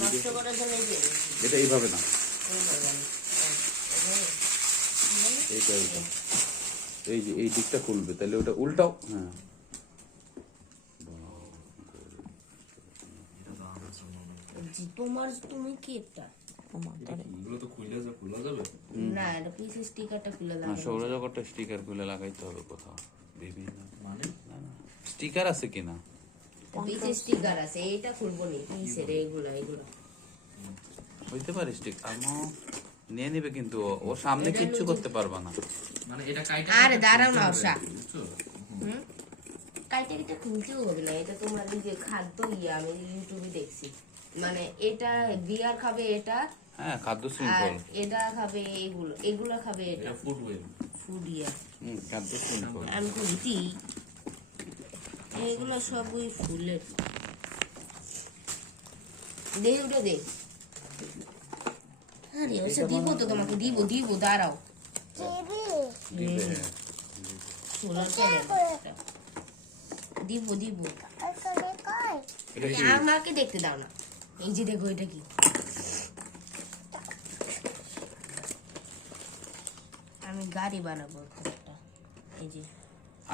নষ্ট করার জন্য এটা এইভাবে না, এইটা এইটা এই যে এই দিকটা খুলবে, তাহলে ওটা উল্টাও। হ্যাঁ তোমার তুমি কি এটা না এটা পিস স্টিকারটা খুলে দাও। সৌরজগৎটা স্টিকার খুলে লাগাইতে হবে কোথাও, বিভিন্ন মানে স্টিকার আছে কিনা, পিস স্টিকার আছে, এটা খুলবো নি পিসের এইগুলা এইগুলা হইতে পারে স্টিক আমো নিয়ে নিবে, কিন্তু ও সামনে কিচ্ছু করতে পারবা না। মানে এটা কাইটা আরে দাঁড়াও না ওষা, কাইটা কিটা খুলতেও হবে না, এটা তোমার এই যে খাদ্য আমি ইউটিউবে দেখছি, মানে এটা বিয়ার খাবে এটা, হ্যাঁ খাদ্য আর শৃঙ্খল, এটা খাবে এগুলো, এগুলো খাবে এটা এটা ফুড ওয়েল। ফুড ইয়া খাদ্য শৃঙ্খল। আমি বলছি এগুলো সবই ফুলের দে, ওটা দে। আরে ওসব দিব তো তোমাকে, দিব দিব দাঁড়াও, দিবে ফুলের চলে দিব দিব, এটা কি আমাকে দেখতে দাও না, এই যে দেখো এটা কি, আমি গাড়ি বানাবো একটা, এই যে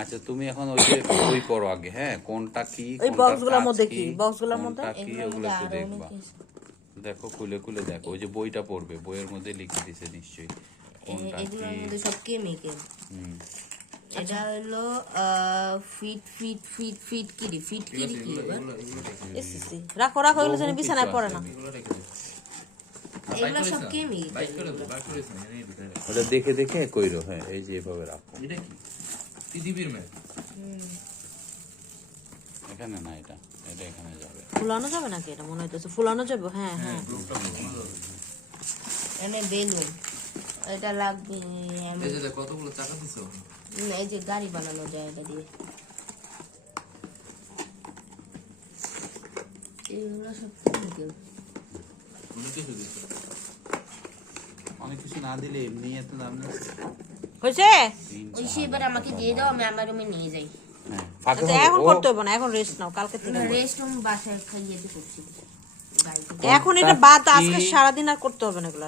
আচ্ছা তুমি এখন ওই যে বই পড়ো আগে, হ্যাঁ কোনটা কি, ওই বক্সগুলোর মধ্যে কি, বক্সগুলোর মধ্যে কোনটা কি এগুলোর ওগুলো মধ্যে একটু আরো দেখবা, অনেক কিছু। দেখো খুলে খুলে দেখো, ওই যে বইটা পড়বে, বইয়ের মধ্যে লিখে দিছে নিশ্চয়ই কোনটা কি। এগুলোর মধ্যে সব কেমিক্যাল, হুম, এটা হলো ফিট ফিট ফিট ফিট কিরি, ফিট কিরি কি এবার? এসএসসি রাখো রাখো, এগুলো যেন বিছানায় পড়ে না। এগুলো রেখে দে। এগুলো সব কেমিক্যাল, বাইক করে দে, বাইক করে দে, এই ভিতরে। ওটা দেখে দেখে কইরো, হ্যাঁ এই যে এভাবে রাখো, এটা কি? পৃথিবীর ম্যাপ। এখানে না, এটা এটা এখানে যাবে। ফুলানো যাবে নাকি, এটা মনে হইতেছে ফুলানো যাবে। হ্যাঁ হ্যাঁ, গ্রুপটা বলো। এনে বেলুন, এটা লাগবে, এই যে দেখ কতগুলো চাকা দিছো। এই যে গাড়ি বানানো যায় এটা দিয়ে, এগুলো সব কেমিক্যাল। অনেক কিছু দিছো। অনেক কিছু না দিলে এমনি এত দাম না। হয়েছে। ওই সেবার আমাকে দিয়ে দাও, আমি আমার রুমে নিয়ে যাই। হ্যাঁ ফাঁকে আচ্ছা, এখন করতে হবে না, এখন রেস্ট নাও, কালকে থেকে করো। রেস্ট আমি বাসায় খাইয়ে করছি বাড়িতে। এখন এটা বাদ, আজকে সারাদিন আর করতে হবে না এগুলো।